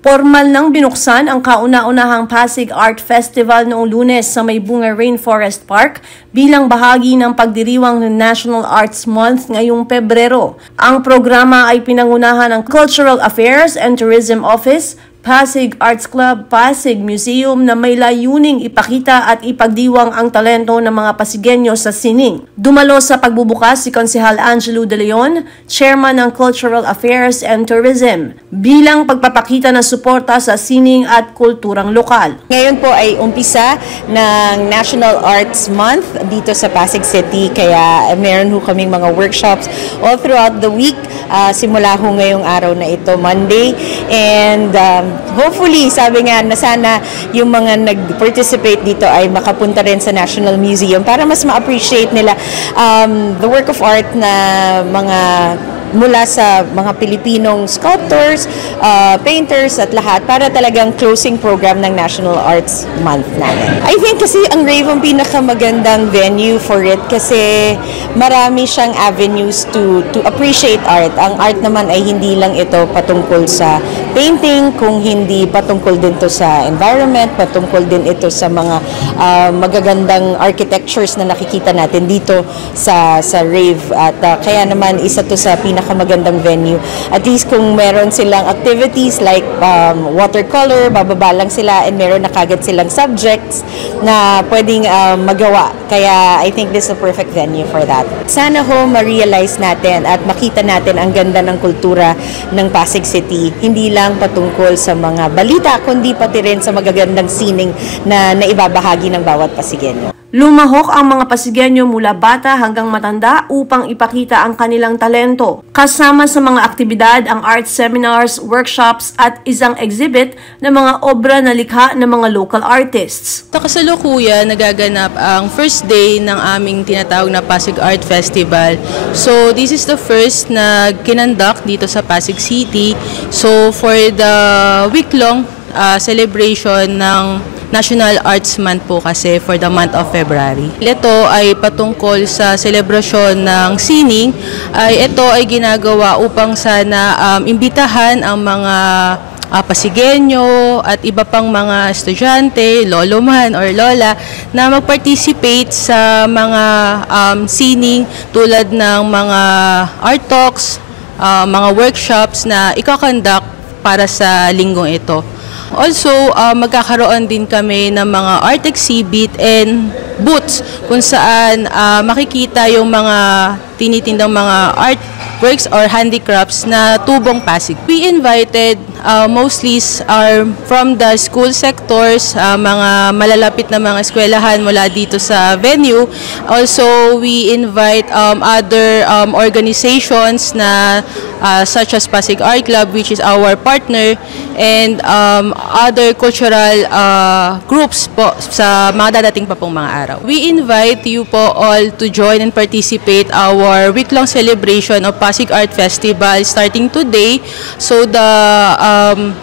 Formal nang binuksan ang kauna-unahang Pasig Art Festival noong Lunes sa May Bunga Rainforest Park bilang bahagi ng pagdiriwang ng National Arts Month ngayong Pebrero. Ang programa ay pinangunahan ng Cultural Affairs and Tourism Office, Pasig Arts Club, Pasig Museum na may layuning ipakita at ipagdiwang ang talento ng mga Pasigueño sa sining. Dumalo sa pagbubukas si Konsehal Angelo De Leon, Chairman ng Cultural Affairs and Tourism, bilang pagpapakita ng suporta sa sining at kulturang lokal. Ngayon po ay umpisa ng National Arts Month dito sa Pasig City, kaya meron ho kaming mga workshops all throughout the week, simula ho ngayong araw na ito, Monday, and hopefully, sabi nga na sana yung mga nag-participate dito ay makapunta rin sa National Museum para mas ma-appreciate nila the work of art na mga mula sa mga Pilipinong sculptors, painters at lahat, para talagang closing program ng National Arts Month namin. I think kasi ang Rave ang pinakamagandang venue for it kasi marami siyang avenues to appreciate art. Ang art naman ay hindi lang ito patungkol sa painting, kung hindi patungkol din to sa environment, patungkol din ito sa mga magagandang architectures na nakikita natin dito sa Rave. At kaya naman isa to sa pinakamagandang venue. At least kung meron silang activities like watercolor, bababa lang sila and meron na kagad silang subjects na pwedeng magawa. Kaya I think this is a perfect venue for that. Sana ho ma-realize natin at makita natin ang ganda ng kultura ng Pasig City. Hindi lang patungkol sa mga balita, kundi pati rin sa magagandang sining na naibabahagi ng bawat Pasigueño. Lumahok ang mga Pasigueño mula bata hanggang matanda upang ipakita ang kanilang talento. Kasama sa mga aktibidad ang art seminars, workshops at isang exhibit ng mga obra na likha ng mga local artists. Sa kasalukuyan, nagaganap ang first day ng aming tinatawag na Pasig Art Festival. So this is the first na kinandak dito sa Pasig City. So for the week-long celebration ng National Arts Month po kasi for the month of February. Ito ay patungkol sa selebrasyon ng sining. Ito ay ginagawa upang sana imbitahan ang mga Pasigueño at iba pang mga estudyante, lolo man or lola, na mag-participate sa mga sining tulad ng mga art talks, mga workshops na ikakandak para sa linggong ito. Also, magkakaroon din kami ng mga art exhibit and booths kung saan makikita yung mga tinitindang mga artworks or handicrafts na tubong Pasig. We invited mostly are from the school sectors, mga malalapit na mga eskwelahan mula dito sa venue. Also, we invite other organizations na such as Pasig Art Club, which is our partner, and other cultural groups po sa mga dadating pa pong mga araw. We invite you po all to join and participate our week-long celebration of Pasig Art Festival starting today. So the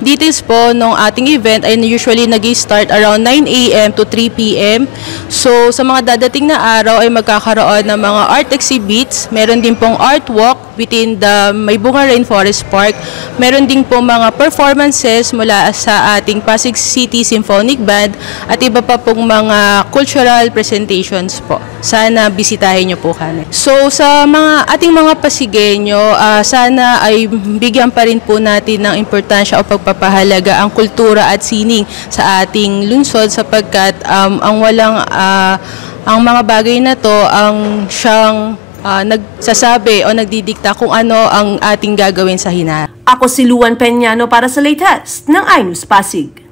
details po ng ating event ay usually nag-start around 9 a.m. to 3 p.m. So sa mga dadating na araw ay magkakaroon ng mga art exhibits, meron din pong art walk within the May Bunga Rainforest Park. Meron din po mga performances mula sa ating Pasig City Symphonic Band at iba pa pong mga cultural presentations po. Sana bisitahin niyo po kami. So sa ating mga Pasigueño, sana ay bigyan pa rin po natin ng importansya o pagpapahalaga ang kultura at sining sa ating lungsod sapagkat ang mga bagay na to ang siyang nagsasabi o nagdidikta kung ano ang ating gagawin sa hinaharap. Ako si Luan Peñano para sa latest ng iNews Pasig.